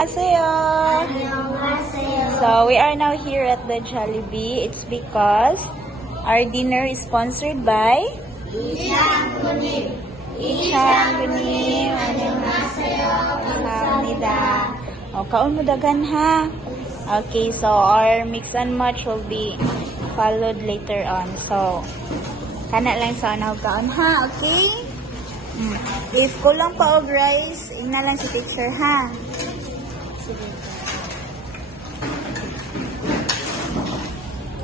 Annyeonghaseyo. So we are now here at the Jollibee. It's because our dinner is sponsored by Ichanggunim. Annyeonghaseyo. Kamsahamnida. O, kaon mo dagan ha. Okay, so our mix and match will be followed later on. So, kana lang sa anong kaon ha. Okay? If kulang pa og rice, ina lang si teacher ha. Sige.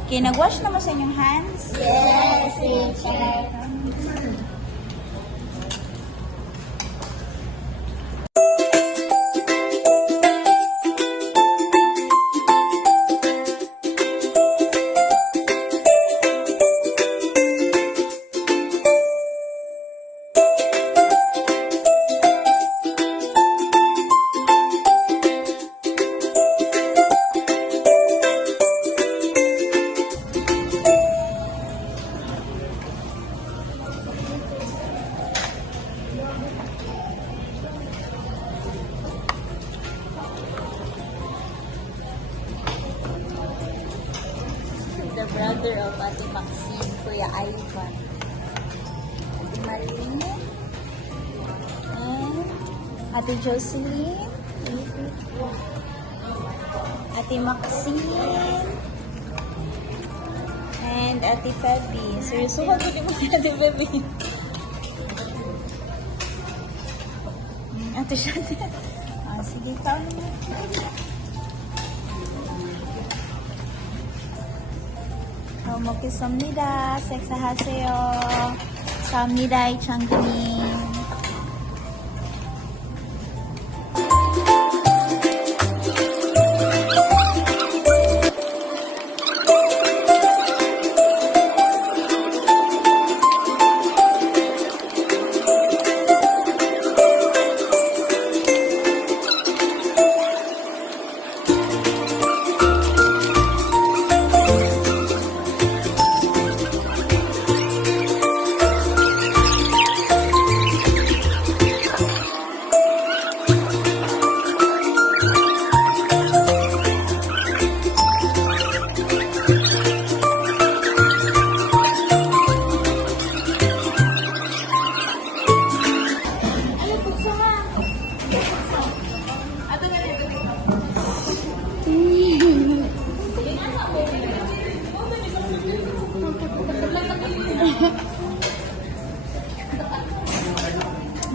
Okay, nag-wash na mo sa inyong hands? Yes, teacher. The brother of Ate Maxine, Kuya Ivan. Ate Marie. And Ate Jocelyn. Ate Maxine. And Ate Febby. Seryoso ko din mo si Ate Febby. Ate Shante. Sige, kaon mo. 먹겠습니다. 식사하세요. 감사합니다. 이창근님.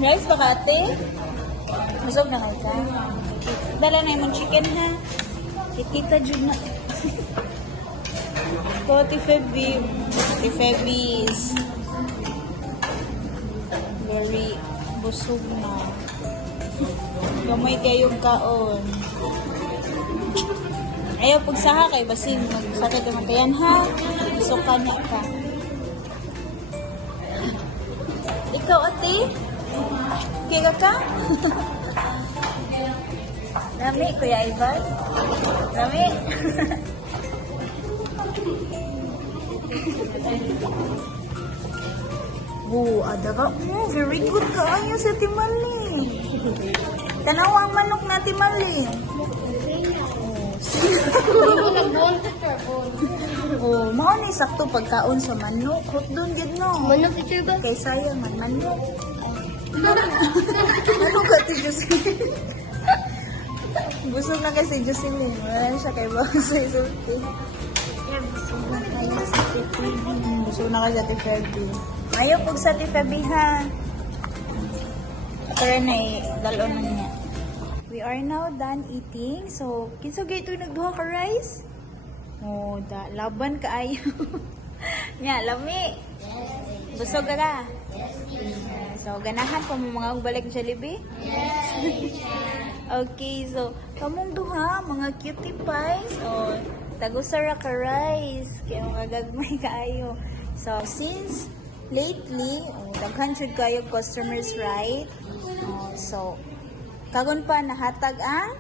Guys, baka ate? Masog na kayo ka? Dala na yung chicken ha. Kita dyan na. Ko, Ate Febby. Ate Febby is very busog na. Gamay kayong kaon. Ayaw pagsaha kay basin. Magsakit naman kayan ha. Suka na ka. Ikaw ate? Kaya ka? Lami, Kuya Ivan? Lami? Ada ka? Very good ka. Ayaw sa Timali. Tanawa ang manok na Timali. Mao ni sakto pagkaon sa manok. Hot doon gid no. Manok, teacher ba? Kay sayang man manok. Ano ka ti Jocelyn? Busog na kasi Jocelyn. Wala siya kay bago sa isulti. Busog na kasi Ate Febby. Ayaw pag sa Ate Febby ha. Pero na dalon na niya. We are now done eating. So, kinsa gayto nagduha ka rice? Laban ka ayo. Nya, lami. Busog ka ka? So, ganahan pa mo mga balik Jollibee? Yes. Okay, so, kamong duha, mga cutie pies, tagusara ka rice, kaya mga gagmay kaayo. So, since lately, daghan jud kayo customers, right? So, kagon pa nahatag ang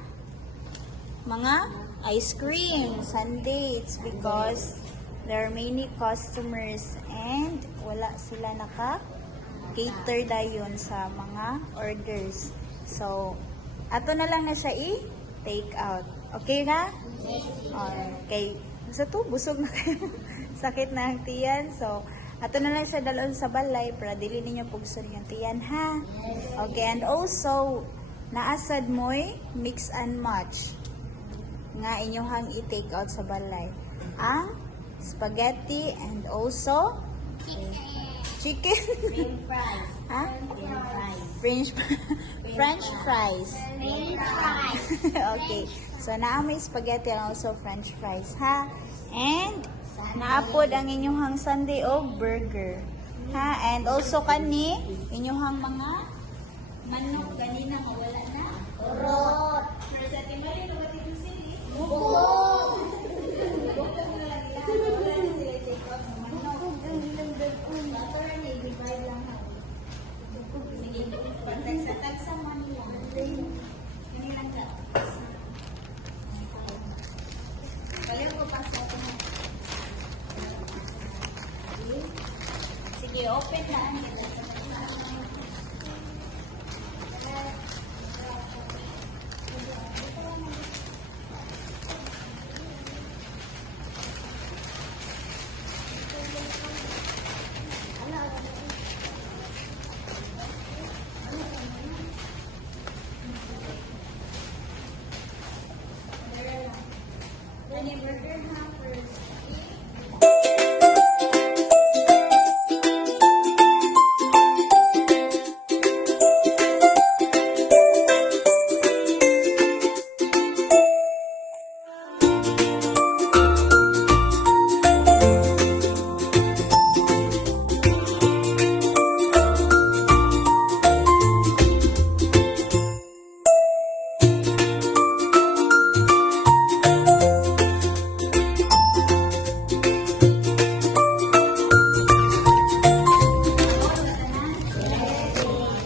mga ice cream sundaes because there are many customers and wala sila cater dayon sa mga orders. So, ato na lang na siya take out. Okay na? Okay. Basta to, busog na kayo. Sakit na ang tiyan. So, ato na lang sa dalon sa balay para dili ninyo pugson yung tiyan, ha? Okay, and also, naasad mo'y mix and match nga inyong i-take out sa balay. Ang spaghetti and also chicken. French fries. Ha? French French fries. fries. Okay. So, naa may spaghetti and also French fries, ha? And, naapod ang inyong sundae o burger. Ha? And also kani, inyong mga manok ganina mawala na. Urot. Pero sa timali, lumati yung sili. Bukog. Tagsa man lang. Kanilang ka. Baliw ko pa sa ito. Sige, open na. Burger ha first.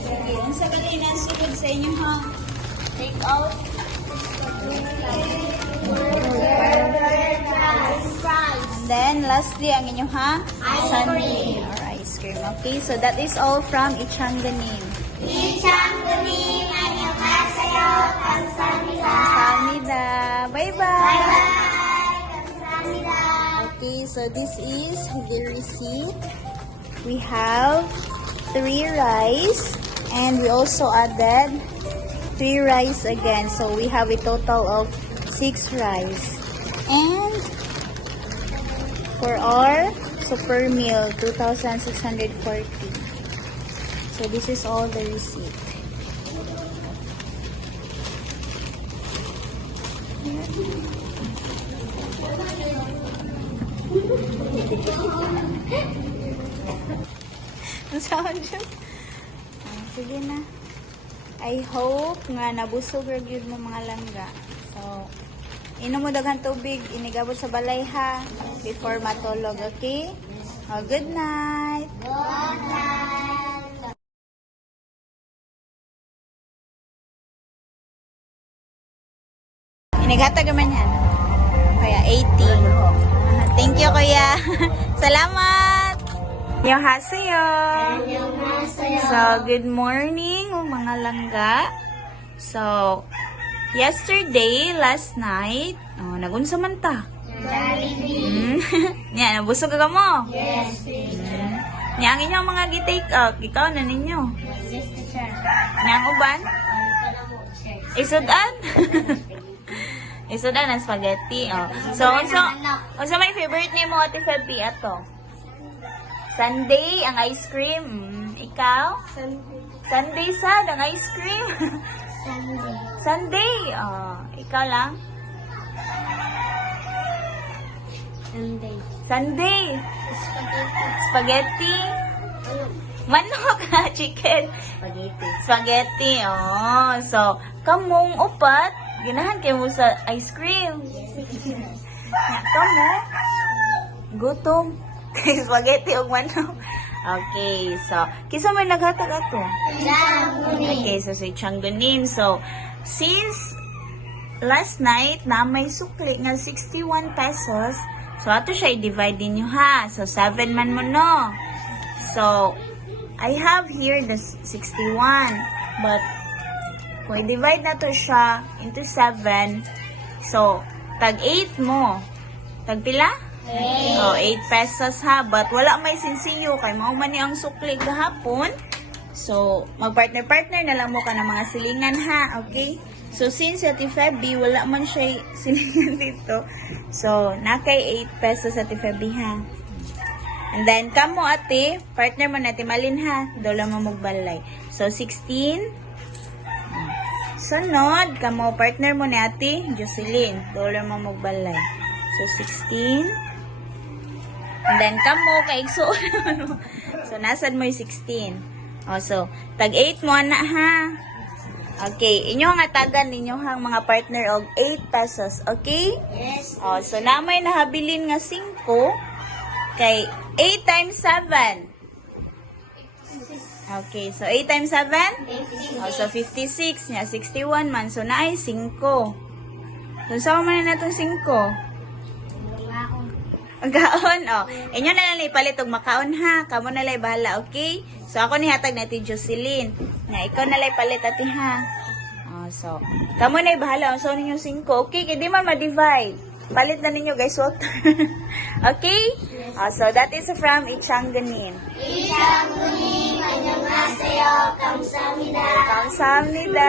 Sige, unsa gali na sugod sa inyong take out? And then lastly ang inyong Ice sundae or ice cream. Okay, so that is all from Ichanganin. Ichanganin, annyeonghaseyo, kamsahamnida. Kamsahamnida. Bye-bye. Bye-bye, kamsahamnida. Okay, so this is the receipt. We have 3 rice and we also added 3 rice again. So we have a total of 6 rice. And for our super meal, 2,640. So this is all the receipt. Ang sound yun. Sige na. I hope nga nabusog ra gyud mo mga langga. So, inom mo daghan tubig, inigabot sa balay ha before matulog, okay? Oh, good night. Good night. Inighatag naman yan. Kaya 80. Thank you, kuya. Salamat. Annyeonghaseyo. Annyeonghaseyo. So, good morning, mga langga. So, yesterday, last night, nagunsa man ta. Jollibee. Yan, nabusog ka mo. Yes, teacher. Yan, ang inyong mga gi-take out. Ikaw na ninyo. Yes, teacher. Yan, uban? Ano pa na mo, sir? Isudan? Isudan ang spaghetti. Oh. So, unsa may favorite ni mo, Ate Sabi, ato? Sunday, ang ice cream. Ikaw? Sunday sad, ang ice cream. Sunday. Sunday. Oh, ikaw lang? Sunday. Sunday. Spaghetti. Spaghetti. Ano? Manok na chicken. Spaghetti. Spaghetti. Oh, so, kamong upat, ganahan kayo mo sa ice cream. Ya, kamo? Gutom. Spaghetti o manok. Okay, so, kisa may naghatag ato? Okay, so si Changunin. So, since last night na may sukli nga 61 pesos, so ato siya i-divide ninyo ha. So, 7 man mo no. So, I have here the 61. But, kung i-divide na to siya into 7, so, tag 8 mo. Tag pila? 8. Oh, 8 pesos ha. But wala may sinsiyo kay mao man ni ang sukli gahapon. So, mag-partner-partner na lang mo ka ng mga silingan ha. Okay? So, since Ate Feby, wala man siya silingan dito. So, nakay 8 pesos Ate Feby ha. And then, kamo ate, partner mo natin malin ha. Dola mo magbalay. So, 16. Sunod, kamo partner mo ni ate, Jocelyn. Dola mo magbalay. So, 16. And then, kamo, kaigso. So, nasad mo yung 16. O, so, tag 8 mo na ha. Okay, inyo nga tagan ninyo hang mga partner og 8 pesos. Okay? Yes. O, so, namay nahabilin nga 5. Kay 8 times 7. Okay, so 8 times 7? O, so 56 niya, 61 man. So, na ay 5. So, saan man na itong 5? Ang kaon, o. Inyo na lang ipalit og makaon ha. Kamo na lang bahala, okay? So, ako ni hatag na ti Jocelyn. Nga, ikaw na lang ipalit ati ha. O, so, kamo na bahala. So, ninyo 5. Okay, kaya di man ma-divide. Palit na ninyo guys, water. Okay? So, that is from Ichanganin. 이장군님 안녕하세요. 감사합니다. 감사합니다.